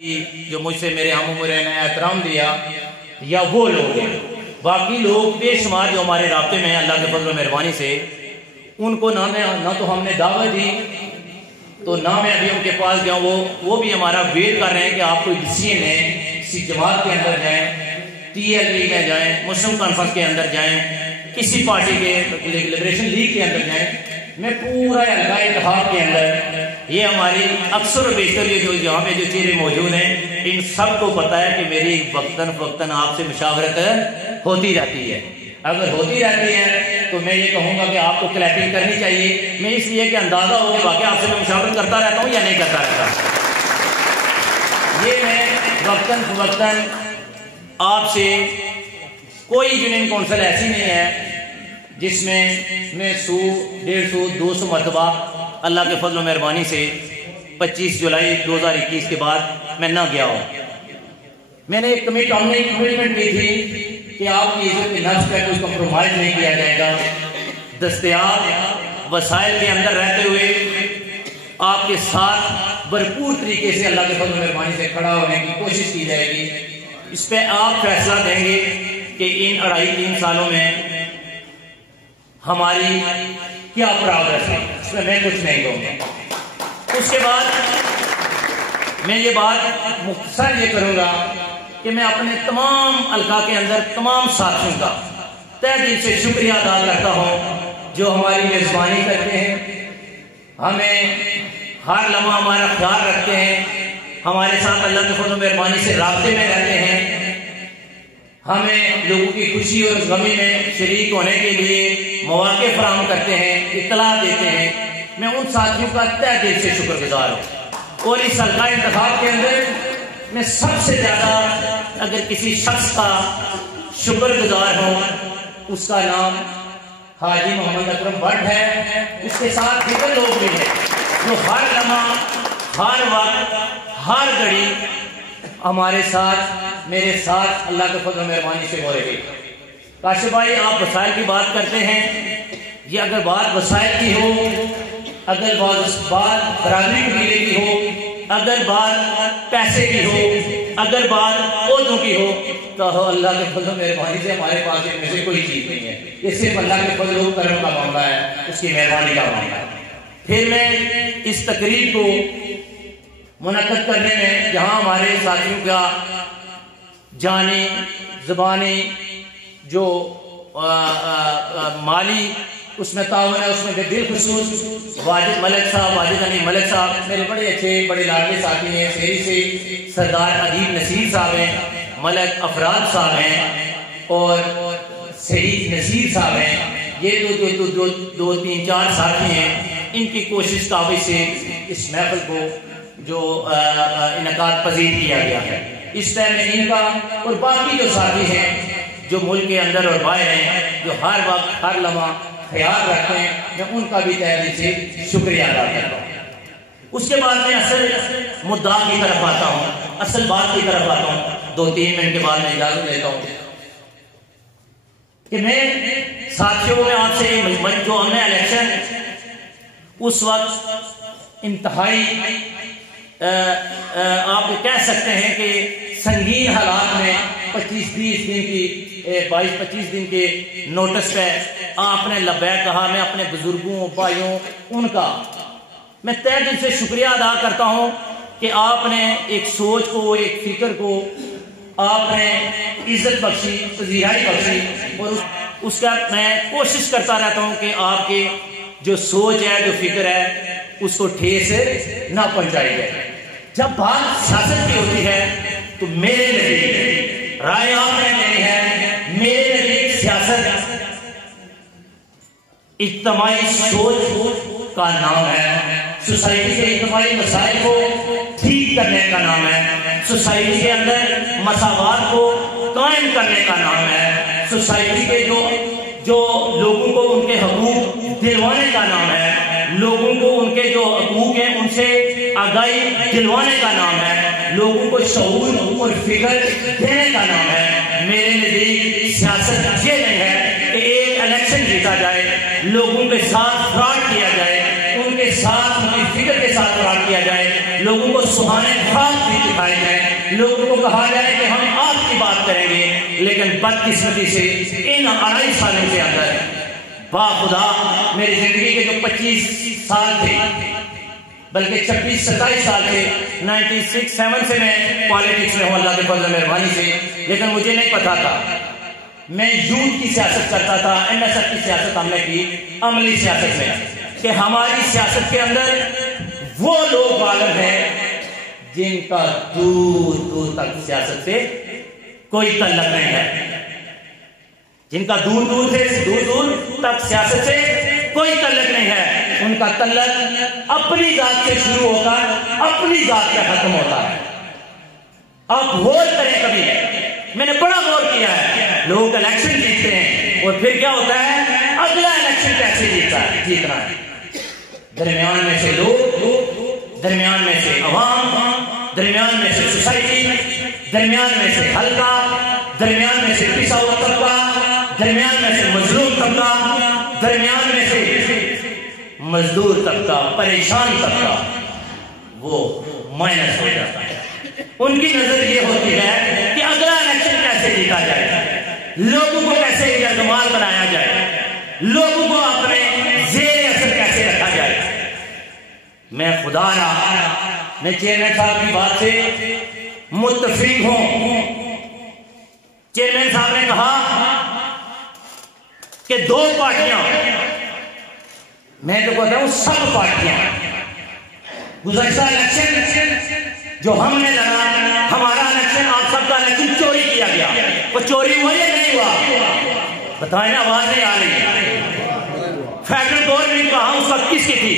جو مجھ سے میرے ہم عمر نے احترام دیا یا وہ لوگ ہیں، باقی لوگ بے شمار جو ہمارے رابطے میں ہیں اللہ کے فضل و مہربانی سے، ان کو نہ تو ہم نے دعوت دی تو نہ میں ابھی ان کے پاس گیا. وہ بھی ہمارا ویٹ کر رہے ہیں کہ آپ کوئی ڈیسیژن ہے، کسی جماعت کے اندر جائیں، TLP میں جائیں، مسلم کانفرنس کے اندر جائیں، کسی پارٹی کے لبریشن لیگ کے اندر جائیں. میں پورا حلقہ اتحاد کے اندر یہ ہماری اکثر و بیشتر یہ جو یہاں پہ جو چہرے موجود ہیں ان سب کو پتہ ہے کہ میری وقتاً فوقتاً آپ سے مشاورت ہوتی رہتی ہے. اگر ہوتی رہتی ہے تو میں یہ کہوں گا کہ آپ کو کلیپنگ کرنی چاہیے. میں اس لیے کہ اندازہ ہو کہ واقعی آپ سے میں مشاورت کرتا رہتا ہوں یا نہیں کرتا رہتا. یہ میں وقتاً فوقتاً آپ سے کوئی یونین کونسل ایسی نہیں ہے جس میں 100 150 200 مرتبہ اللہ کے فضل و مہربانی سے 25 جولائی 2021 کے بعد میں نہ گیا ہوں. میں نے ایک کمٹمنٹ دی تھی کہ آپ کی عزت کے نفس پہ کوئی کمپرومائز نہیں کیا جائے گا. دستیاب وسائل کے اندر رہتے ہوئے آپ کے ساتھ بھرپور طریقے سے اللہ کے فضل و مہربانی سے کھڑا ہونے کی کوشش کی جائے گی. اس پہ آپ فیصلہ دیں گے کہ ان 2.5-3 سالوں میں ہماری کیا پروگرس ہے. اس میں میں کچھ نہیں کہوں گا. اس کے بعد میں یہ بات مختصر یہ کروں گا کہ میں اپنے تمام حلقہ کے اندر تمام ساتھیوں کا تہ دل سے شکریہ ادا کرتا ہوں جو ہماری میزبانی کرتے ہیں، ہمیں ہر لمحہ ہمارا خیال رکھتے ہیں، ہمارے ساتھ اللہ کے فضل و مہربانی سے رابطے میں رہتے ہیں، ہمیں لوگوں کی خوشی اور غمی میں شریک ہونے کے لیے مواقع فراہم کرتے ہیں، اطلاع دیتے ہیں. میں ان ساتھیوں کا تہ دل سے شکر گزار ہوں. اور اس حلقہ انتخاب کے اندر میں سب سے زیادہ اگر کسی شخص کا شکر گزار ہوں اس کا نام حاجی محمد اکرم بٹ ہے. اس کے ساتھ دیگر لوگ بھی ہیں جو ہر لمحہ، ہر وقت، ہر گھڑی ہمارے ساتھ، میرے ساتھ اللہ کے فضل و مہربانی سے ہو رہی. کاشف بھائی آپ وسائل کی بات کرتے ہیں، یہ اگر بات وسائل کی ہو، اگر بات برادری قبیلے کی ہو، اگر بات پیسے کی ہو، اگر بات عہدوں کی ہو تو اللہ کے فضل و مہربانی سے ہمارے پاس ان میں سے کوئی چیز نہیں ہے. یہ صرف اللہ کے فضل و کرم کا معاملہ ہے، اس کی مہربانی کا معاملہ ہے. پھر میں اس تقریب کو منعقد کرنے میں جہاں ہمارے ساتھیوں کا جانی زبانی جو مالی اس میں تعاون ہے، اس میں بالخصوص واجد ملک صاحب، واجد علی ملک صاحب میرے بڑے اچھے بڑے لاڈلے ساتھی ہیں. شہری سے سردار ادیب نصیر صاحب ہیں، ملک افراد صاحب ہیں اور سعید نصیر صاحب ہیں. یہ دو 3-4 ساتھی ہیں. ان کی کوشش کاوش سے اس محفل کو جو انعقاد پذیر کیا گیا ہے. اس ٹائم میں ان کا اور باقی جو ساتھی ہیں جو ملک کے اندر اور باہر ہیں جو ہر وقت ہر لمحہ خیال رکھتے ہیں، میں ان کا بھی تہ دل سے شکریہ ادا کرتا ہوں. اس کے بعد میں اصل مدعا کی طرف آتا ہوں، اصل بات کی طرف آتا ہوں. 2-3 منٹ کے بعد میں اجازت لیتا ہوں کہ میں ساتھیوں میں آپ سے جو ہم نے الیکشن اس وقت انتہائی آپ کہہ سکتے ہیں کہ سنگین حالات میں 25-20 دن کی 22-25 دن کے نوٹس پہ آپ نے لبیک کہا. میں اپنے بزرگوں بھائیوں ان کا میں تہ دل سے شکریہ ادا کرتا ہوں کہ آپ نے ایک سوچ کو، ایک فکر کو آپ نے عزت بخشی، پذیرائی بخشی. اور اس کا میں کوشش کرتا رہتا ہوں کہ آپ کے جو سوچ ہے، جو فکر ہے، اس کو ٹھیس نہ پہنچائی جائے. جب بات سیاست کی ہوتی ہے تو میرے نزدیک رائے آپ نے لینی ہے. میرے نزدیک سیاست اجتماعی سوچ کا نام ہے، سوسائٹی کے اجتماعی مسائل کو ٹھیک کرنے کا نام ہے، سوسائٹی کے اندر مساوات کو قائم کرنے کا نام ہے، سوسائٹی کے جو لوگوں کو ان کے حقوق دلوانے کا نام ہے، لوگوں کو ان کے جو حقوق ہیں ان سے آگاہی دلوانے کا نام ہے، لوگوں کو شعور اور فکر دینے کا نام ہے. میرے نزدیک سیاست یہ نہیں ہے کہ ایک الیکشن جیتا جائے، لوگوں کے ساتھ فراڈ کیا جائے، ان کے ساتھ ان کی فکر کے ساتھ فراڈ کیا جائے، لوگوں کو سہانے خواب بھی دکھائے جائیں، لوگوں کو کہا جائے کہ ہم آپ کی بات کریں گے، لیکن بدقسمتی سے ان 2.5 سالوں کے اندر با خدا میری زندگی کے جو 25 سال تھے، بلکہ 26-27 سال تھے، 96-7 سے میں پالیٹکس میں ہوں اللہ کے فضل و مہربانی سے، لیکن مجھے نہیں پتا تھا. میں یوتھ کی سیاست کرتا تھا، MSF کی سیاست ہم نے کی، عملی سیاست میں، کہ ہماری سیاست کے اندر وہ لوگ غالب ہیں جن کا دور دور تک سیاست سے کوئی تعلق نہیں ہے، جن کا دور دور تک سیاست سے کوئی تعلق نہیں ہے. ان کا تعلق اپنی ذات سے شروع ہو کر اپنی ذات پہ ختم ہوتا ہے. آپ غور کریں کبھی، میں نے بڑا غور کیا ہے، لوگ الیکشن جیتتے ہیں اور پھر کیا ہوتا ہے، اگلا الیکشن کیسے جیتنا ہے. درمیان میں سے لوگ، درمیان میں سے عوام، درمیان میں سے سوسائٹی، درمیان میں سے حلقہ، درمیان میں سے پسا ہوا طبقہ، درمیان میں سے مظلوم طبقہ، درمیان میں سے مزدور طبقہ، پریشان طبقہ، وہ مائنس ہو جاتا ہے. ان کی نظر یہ ہوتی ہے کہ اگلا الیکشن کیسے جیتا جائے، لوگوں کو کیسے یرغمال بنایا جائے، لوگوں کو اپنے زیر اثر کیسے رکھا جائے. میں خدا رہا میں چیئرمین صاحب کی بات سے متفق ہوں. چیئرمین صاحب نے کہا کہ 2 پارٹیاں، میں تو کہتا ہوں سب پارٹیاں، گزشتہ الیکشن جو ہم نے لڑا، ہمارا الیکشن، آپ سب کا الیکشن چوری کیا گیا. وہ چوری ہوا یا نہیں ہوا؟ بتائیں نا، آواز نہیں آ رہی. فیڈرل گورنمنٹ کہاں اس وقت کس کی تھی؟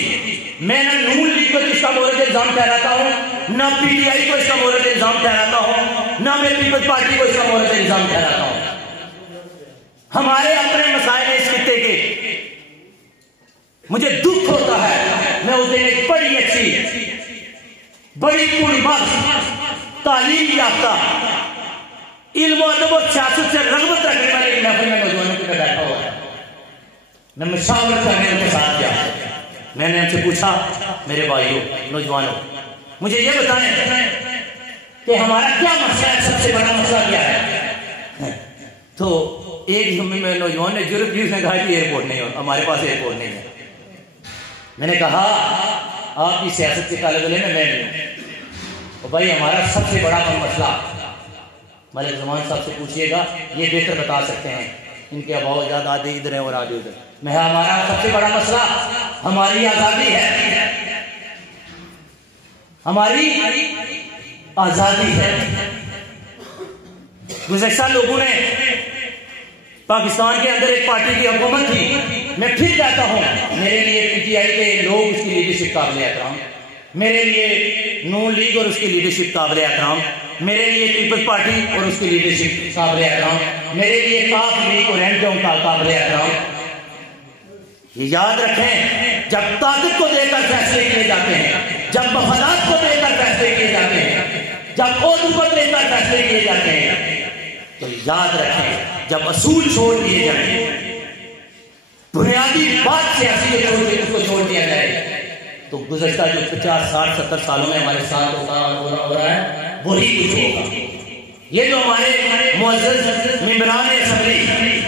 میں نہ نون لیگ کو اس کا مورد الزام ٹھہراتا ہوں، نہ PTI کو اس کا مورد الزام ٹھہراتا ہوں، نہ میں پیپلز پارٹی کو اس کا مورد الزام ٹھہراتا ہوں. ہمارے اپنے مسائل اس خطے کے. مجھے دکھ ہوتا ہے، میں اس دن ایک بڑی اچھی، بڑی پرمغز، تعلیم یافتہ، علم و ادب اور سیاست سے رغبت رکھنے والے ایک محفل میں نوجوانوں کے بیٹھا ہوا ہے. میں مشاورت کرنے ان کے ساتھ گیا. میں نے ان سے پوچھا، میرے بھائیوں، نوجوانوں، مجھے یہ بتائیں کہ ہمارا کیا مسئلہ ہے، سب سے بڑا مسئلہ کیا ہے؟ تو ایک نوجوان نے جرت کی، اس نے کہا کہ ایئرپورٹ نہیں ہو، ہمارے پاس ایئرپورٹ نہیں ہے. میں نے کہا آپ کی سیاست کے طالب علم میں نہیں ہوں. بھائی ہمارا سب سے بڑا مسئلہ، ملک زمان صاحب سے پوچھئے گا، یہ بہتر بتا سکتے ہیں، ان کے اباؤ اجداد آدھے ادھر ہیں اور آدھے ادھر. میں ہمارا سب سے بڑا مسئلہ ہماری آزادی ہے، ہماری آزادی ہے. گزشتہ لوگوں نے پاکستان کے اندر ایک پارٹی کی حکومت تھی. میں پھر کہتا ہوں، میرے لیے PTI کے لوگ اس کی لیڈرشپ قابل احترام، میرے لیے نون لیگ اور اس کی لیڈرشپ قابل احترام، میرے لیے پیپلز پارٹی اور اس کی لیڈرشپ قابل احترام، میرے لیے کاف لیگ اور MKO کا قابل احترام. یہ یاد رکھیں، جب طاقت کو دے کر فیصلے کیے جاتے ہیں، جب مفادات کو دے کر فیصلے کیے جاتے ہیں، جب عہدوں کو دے کر فیصلے کیے جاتے ہیں، تو یاد رکھیں جب اصول چھوڑ دیے جائیں، بنیادی بات سیاسی اس کو چھوڑ دیا جائے، تو گزشتہ جو 50 60 70 سالوں میں ہمارے ساتھ ہو رہا ہے وہی کچھ ہوگا. یہ جو ہمارے معزز ممبران اسمبلی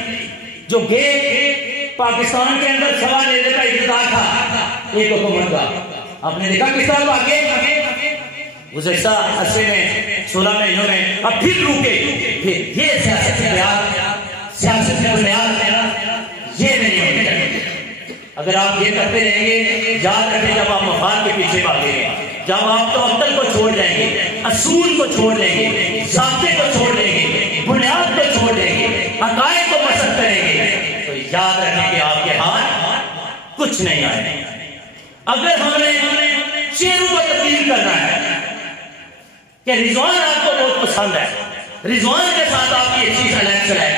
جو گئے پاکستان کے اندر سوا لینے کا انتظار تھا ایک حکومت کا، آپ نے دیکھا کس طرح آگے گزشتہ عرصے میں 16 مہینوں میں اب پھر روکے. پھر یہ سیاست کی بنیاد یہ نہیں ہونی چاہیے. اگر آپ یہ کرتے رہیں گے، یاد رکھیں جب آپ مفاد کے پیچھے بھاگیں گے، جب آپ توقل کو چھوڑ جائیں گے، اصول کو چھوڑ لیں گے، ضابطے کو چھوڑ لیں گے، بنیاد کو چھوڑ لیں گے، عقائد کو پسند کریں گے، تو یاد رکھیں کہ آپ کے ہاتھ کچھ نہیں آئے. اگر ہم نے شعروں کو تبدیل کرنا ہے کہ رضوان آپ کو بہت پسند ہے، رضوان کے ساتھ آپ کی اچھی سلیکشن ہے،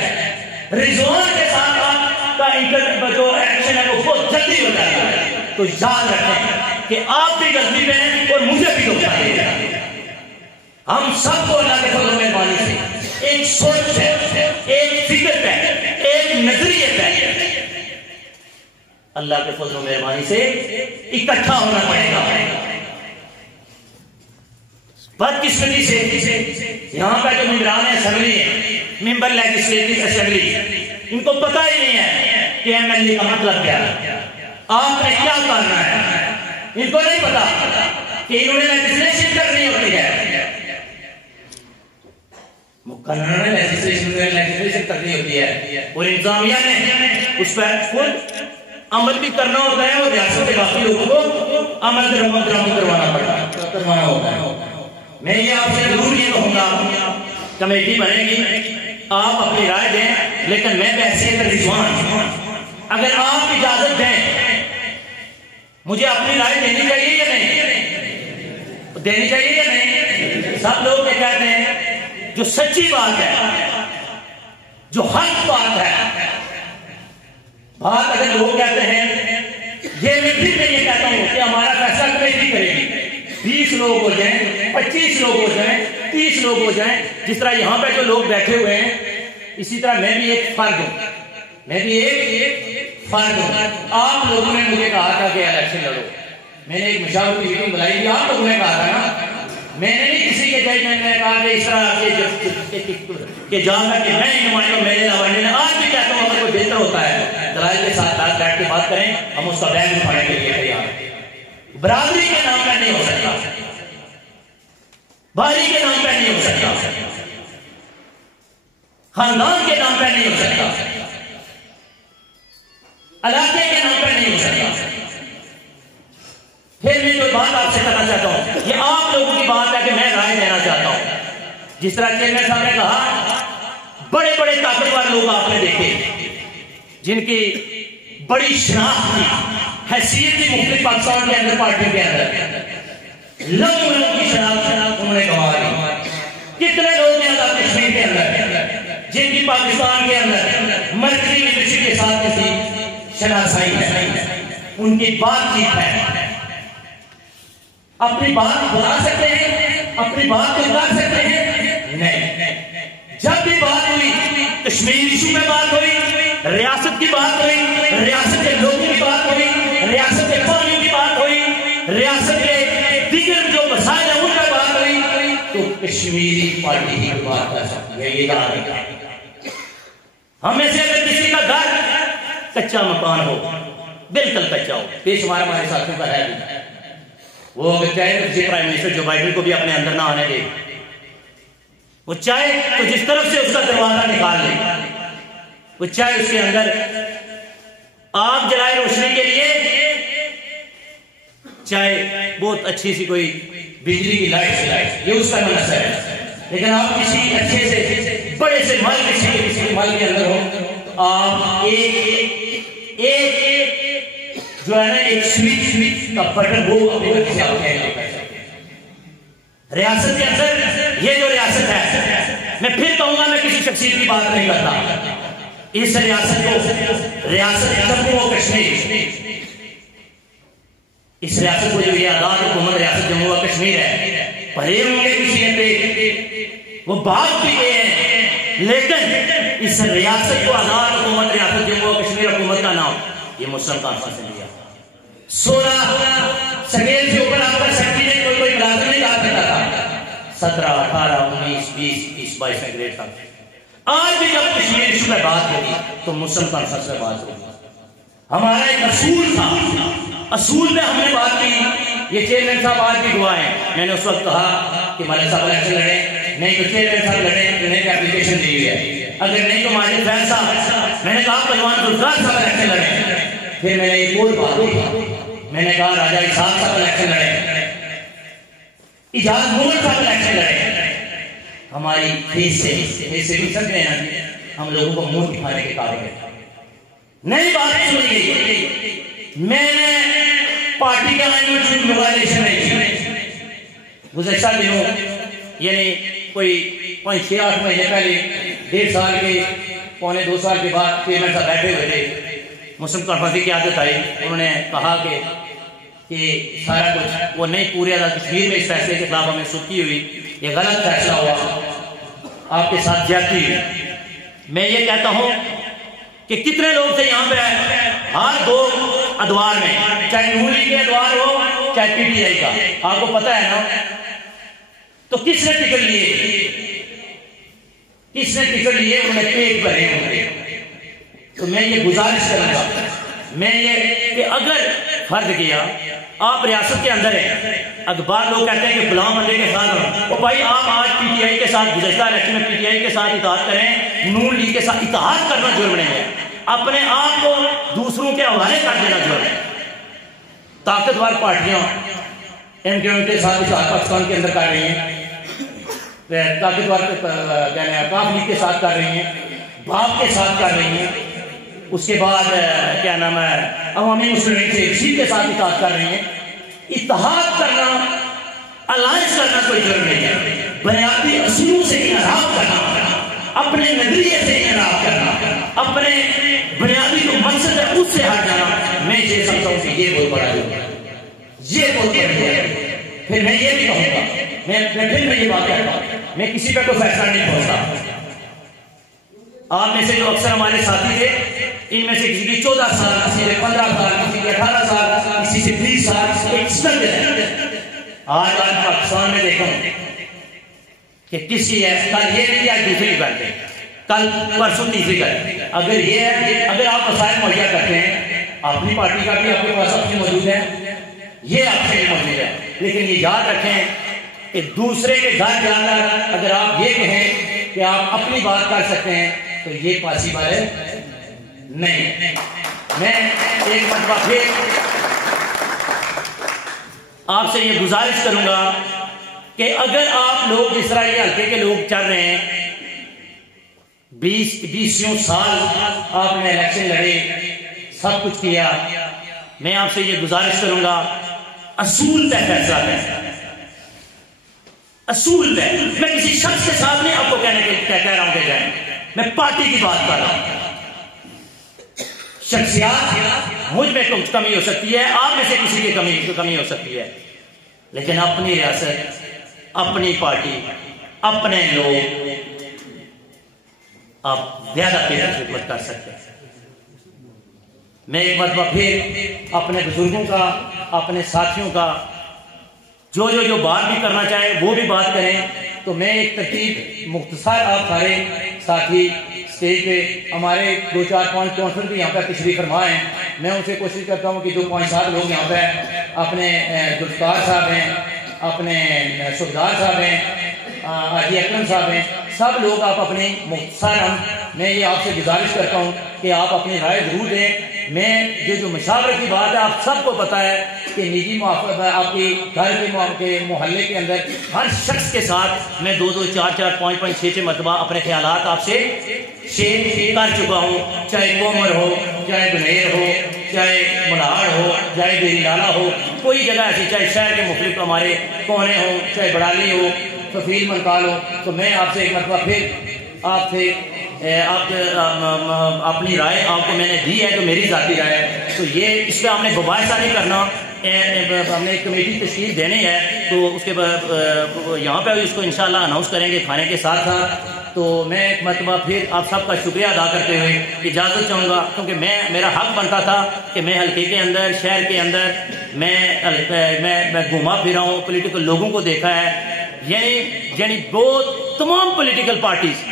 رضوان کے ساتھ آپ کا جو ایکشن ہے وہ بہت جلدی ہو جاتا ہے، تو یاد رکھیں کہ آپ بھی غلطی میں ہیں اور مجھے بھی دھوکہ دے رہا ہے. ہم سب کو اللہ کے فضل و مہربانی سے ایک سوچ ہے، ایک فکر ہے، ایک نظریے ہے، اللہ کے فضل و مہربانی سے اکٹھا ہونا پڑے گا. بدقسمتی سے یہاں پہ جو ممبران اسمبلی ہے، ممبر لیجسلیٹو اسمبلی، ان کو پتہ ہی نہیں ہے کہ ایم ایل اے کا مطلب کیا ہے، آپ نے کیا کرنا ہے، ان کو نہیں پتا کہ انہوں نے لیجسلیشن کرنی ہوتی ہے، مقررہ نے لیجسلیشن کرنی ہوتی ہے، اور انتظامیہ نے اس پر خود عمل بھی کرنا ہوتا ہے، اور ریاست کے باقی لوگوں کو عمل کروانا ہوتا ہے۔ میں یہ آپ سے ضرور یہ کہوں گا، کمیٹی بنے گی، آپ اپنی رائے دیں، لیکن میں بحثیت رضوان اگر آپ اجازت دیں مجھے اپنی رائے دینی چاہیے یا نہیں؟ دینی چاہیے یا نہیں؟ سب لوگ یہ کہتے ہیں جو سچی بات ہے، جو حق بات ہے، بات اگر لوگ کہتے ہیں، یہ میں یہ کہتا ہوں کہ ہمارا فیصلہ کمیٹی کرے گی، 20 لوگ ہو جائیں، 25 لوگ ہو جائیں، 30 لوگ ہو جائیں، جس طرح یہاں پہ جو لوگ بیٹھے ہوئے ہیں، اسی طرح میں بھی ایک فرد ہوں، میں بھی ایک فرد ہوں۔ آپ لوگوں نے مجھے کہا تھا کہ الیکشن لڑو، میں نے ایک مشاورتی میٹنگ بلائی تھی، آپ لوگوں نے کہا تھا نا، میں نے نہیں کسی کے ججمنٹ میں کہا کہ اس طرح کہ جان کر کے میں نمائندوں میرے نمائندے نے، آج بھی کہتا ہوں اگر کوئی بہتر ہوتا ہے دلائل کے ساتھ بیٹھ کے بات کریں، ہم اس کا بیان اٹھانے کے لیے تیار ہیں۔ برادری کے نام پہ نہیں ہو سکتا، بھائی کے نام پہ نہیں ہو سکتا، خاندان کے نام پہ نہیں ہو سکتا، علاقے کے نام پہ نہیں ہو سکتا۔ پھر میں جو بات آپ سے کرنا چاہتا ہوں، یہ آپ لوگوں کی بات ہے کہ میں رائے دینا چاہتا ہوں۔ جس طرح چیئرمین صاحب نے کہا، بڑے بڑے طاقتور لوگ آپ نے دیکھے جن کی بڑی شناخت تھی، حیثیت تھی مختلف پاکستان کے اندر، پارٹی کے اندر، لوگوں کی شناخت انہوں نے گنوا دی۔ کتنے لوگ ہیں آزاد کشمیر کے اندر جن کی پاکستان کے اندر مرکزی لیڈرشپ کے ساتھ کسی شناسائی ہے، ان کی بات چیت ہے، اپنی بات بلا سکتے ہیں، اپنی بات کو کر سکتے ہیں؟ نہیں۔ جب بھی بات ہوئی، کشمیر ایشو میں بات ہوئی، ریاست کی بات ہوئی، ریاست کے لوگوں کی بات ہوئی، ریاست کے پانیوں کی بات ہوئی، ریاست کے دیگر جو مسائل ہیں ان پر بات ہوئی، تو کشمیری پارٹی ہی بات کر سکتی ہے۔ یہ یاد رکھیں، ہمیں سے اگر کسی کا گھر کچا مکان ہو، بالکل کچا ہو، بے شمار ہمارے ساتھیوں کا ہے بھی، وہ اگر چاہے تو کسی پرائم منسٹر جو بائیڈن کو بھی اپنے اندر نہ آنے دے، وہ چاہے تو جس طرف سے اس کا دروازہ نکال لے، وہ چاہے اس کے اندر آگ جلائے روشنی کے لیے، چاہے بہت اچھی سی کوئی بجلی کی لائٹ چلائے، یہ اس کا منصب ہے۔ لیکن آپ کسی اچھے سے بڑے سے مال کسی مال کے اندر ہو، آپ ایک جو ہے نا ایک سوئچ کا بٹن وہ اپنے گھر سے آپ کہہ کر سکتے ہیں۔ ریاست کے اندر یہ جو ریاست ہے، میں پھر کہوں گا، میں کسی شخصیت کی بات نہیں کرتا، اس ریاست کو ریاست جموں و کشمیر، اس ریاست کو جو یہ آزاد حکومت ریاست جموں و کشمیر ہے، پڑھے ہوں گے کسی پہ وہ بات بھی گئے ہیں، لیکن اس ریاست کو آزاد حکومت ریاست جموں و کشمیر حکومت کا نام یہ مسلم کانفرنس نے دیا۔ 16 سکیل سے اوپر آپ کا سیکٹری نے کوئی ملازم نہیں کہا کرتا تھا، 17 18 19 20 21 22 میں گریڈ تھا۔ آج بھی جب کشمیر ایشو میں بات ہوگی تو مسلم کانفرنس میں بات ہوگی۔ ہمارا ایک اصول تھا، اصول میں ہم نے بات کی۔ یہ چیئرمین صاحب آج بھی دعا ہے، میں نے اس وقت کہا کہ ملک صاحب الیکشن لڑیں، نہیں تو چیئرمین صاحب لڑیں، انہیں اپلیکیشن دی ہوئی ہے، اگر نہیں تو ماجد فیض صاحب، میں نے کہا پہلوان ذوالفقار صاحب الیکشن لڑیں، پھر میں نے ایک اور بات کی، میں نے کہا راجہ اسحاق صاحب الیکشن لڑیں، اجاز مغل صاحب الیکشن لڑیں۔ ہماری حیث سے بھی سکتے ہیں ہم لوگوں کو منہ دکھانے کے قابل ہے۔ نئی بات سنی گئی، میں نے پارٹی کے آئین میں چون مغالشن نہیں کی۔ گزشتہ دنوں یعنی کوئی 5-6-8 مہینے پہلے 1.5 سال کے پونے 2 سال کے بعد چیئرمین صاحب بیٹھے ہوئے تھے، مسلم کانفرنس کی قیادت آئی، انہوں نے کہا کہ سارا کچھ وہ نہیں پورے آزاد کشمیر میں اس فیصلے کے خلاف ہمیں سکی ہوئی، یہ غلط فیصلہ ہوا، آپ کے ساتھ زیادتی ہوئی۔ میں یہ کہتا ہوں کہ کتنے لوگ تھے یہاں پہ ہر 2 ادوار میں، چاہے نون لیگ کے ادوار ہو چاہے پی ٹی آئی کا، آپ کو پتہ ہے نا تو کس نے ٹکٹ لیے؟ کس نے ٹکٹ لیے؟ انہیں پیٹ بھرے ہوں گے. تو میں یہ گزارش کروں گا، میں یہ کہ اگر فرض کیا آپ ریاست کے اندر ہیں، اخبار لوگ کہتے ہیں کہ غلام بندے کے ساتھ، بھائی آپ آج پی ٹی آئی کے ساتھ گزشتہ الیکشن میں پی ٹی آئی کے ساتھ اتحاد کریں، نون لیگ کے ساتھ اتحاد کرنا جرم نہیں ہے، اپنے آپ کو دوسروں کے حوالے کر دینا جرم ہے. طاقتور پارٹیاں ایم کیو ایم کے ساتھ اتحاد پاکستان کے اندر کر رہی ہیں، طاقتور عوام لیگ کے ساتھ کر رہی ہیں، باپ کے ساتھ کر رہی ہیں، اس کے بعد کیا نام ہے عوامی مسلمین سے اسی کے ساتھ اتحاد کر رہی ہیں. اتحاد کرنا، الائنس کرنا کوئی جرم نہیں ہے. بنیادی اصولوں سے انحراف کرنا، اپنے نظریے سے انحراف کرنا، اپنے بنیادی جو مقصد ہے اس سے ہٹ جانا، میں یہ سمجھتا ہوں کہ یہ بہت بڑا جرم ہے، یہ بہت بڑا جرم ہے. پھر میں یہ بھی کہوں گا، میں یہ بات کہتا ہوں، میں کسی پہ کوئی فیصلہ نہیں پہنچتا. آپ میں سے جو اکثر ہمارے ساتھی تھے، ان میں سے کسی کی 14 سال، کسی کے 15 سال، کسی کے 18 سال، کسی سے 20 سال ایک سٹرگل ہے. آج پاکستان میں دیکھا کہ کسی ہے، کل یہ نہیں آج دوسری کرتے، کل پرسوں تیسری کرتے. اگر یہ ہے، اگر آپ وسائل مہیا کرتے ہیں، اپنی پارٹی کا بھی آپ کے پاس اپنی موجود ہے، یہ آپ سے موجود ہے، لیکن یہ یاد رکھیں کہ دوسرے کے گھر جا کر اگر آپ یہ کہیں کہ آپ اپنی بات کر سکتے ہیں تو یہ پاسبل ہے نہیں. میں ایک مرتبہ پھر آپ سے یہ گزارش کروں گا کہ اگر آپ لوگ جس طرح یہ حلقے کے لوگ چل رہے ہیں، 20 سال آپ نے الیکشن لڑے، سب کچھ کیا، میں آپ سے یہ گزارش کروں گا اصول پہ فیصلہ کریں. اصول پہ، میں کسی شخص کے ساتھ نہیں آپ کو کہہ رہا ہوں کہ جائیں، میں پارٹی کی بات کر رہا ہوں. شخصیات مجھ میں کچھ کمی ہو سکتی ہے، آپ میں سے کسی کی کمی ہو سکتی ہے، لیکن اپنی ریاست، اپنی پارٹی، اپنے لوگ آپ زیادہ بہتر خدمت کر سکتے ہیں. میں ایک مرتبہ پھر اپنے بزرگوں کا، اپنے ساتھیوں کا جو بات بھی کرنا چاہے وہ بھی بات کریں. تو میں ایک ترتیب مختصر، آپ سارے ساتھی اسٹیج پہ، ہمارے 2-4-5 کونسل بھی یہاں پہ تشریف فرما ہیں، میں ان سے کوشش کرتا ہوں کہ جو 5-7 لوگ یہاں پہ اپنے ذوالفقار صاحب ہیں، اپنے سردار صاحب ہیں، حاجی اکرم صاحب ہیں، سب لوگ آپ اپنی مختصر، میں یہ آپ سے گزارش کرتا ہوں کہ آپ اپنی رائے ضرور دیں. میں جو مشاورت کی بات ہے، آپ سب کو پتا ہے کہ نجی آپ کی گھر کے محلے کے اندر ہر شخص کے ساتھ میں 2-2, 4-4, 5-5, 6-6 مرتبہ اپنے خیالات آپ سے شیئر کر چکا ہوں، چاہے کومر ہو، چاہے بنیر ہو، چاہے ملاڑ ہو، چاہے دیری نالا ہو، کوئی جگہ ایسی، چاہے شہر کے مختلف ہمارے کونے ہوں، چاہے بڑالی ہو، ففیل منقال ہو. تو میں آپ سے ایک مرتبہ پھر آپ سے اپنی رائے آپ کو میں نے دی ہے، تو میری ذاتی رائے ہے، تو یہ اس پہ ہم نے مباحثہ نہیں کرنا. ہم نے ایک کمیٹی تشکیل دینی ہے، تو اس کے بعد یہاں پہ اس کو انشاءاللہ اناؤنس کریں گے کھانے کے ساتھ ساتھ. تو میں ایک مرتبہ پھر آپ سب کا شکریہ ادا کرتے ہوئے اجازت چاہوں گا، کیونکہ میرا حق بنتا تھا کہ میں حلقے کے اندر، شہر کے اندر میں گھوما پھرا ہوں، پولیٹیکل لوگوں کو دیکھا ہے، یعنی بہت تمام پولیٹیکل پارٹیز،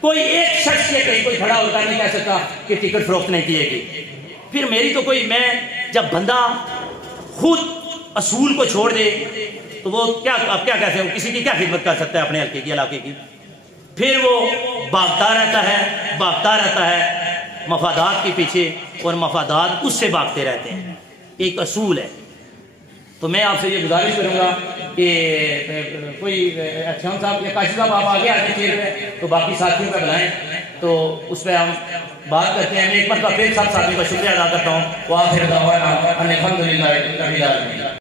کوئی ایک شخص یہ کہیں کوئی کھڑا ہوتا نہیں کہہ سکتا کہ ٹکٹ فروخت نہیں کیے گی. پھر میری تو کوئی، میں جب بندہ خود اصول کو چھوڑ دے تو وہ کیا، آپ کیا کہتے ہیں، کسی کی کیا خدمت کر سکتا ہے اپنے حلقے کی، علاقے کی. پھر وہ بھاگتا رہتا ہے مفادات کے پیچھے، اور مفادات اس سے بھاگتے رہتے ہیں. ایک اصول ہے. تو میں آپ سے یہ گزارش کروں گا کہ کوئی اچھا صاحب یا کاشی صاحب آپ آگے آتے چیئر پہ، تو باقی ساتھیوں کا بلائیں، تو اس پہ ہم بات کرتے ہیں. میں ایک مرتبہ پھر سب ساتھیوں کا شکریہ ادا کرتا ہوں. وآخر دعوانا ان الحمد للہ رب العالمین.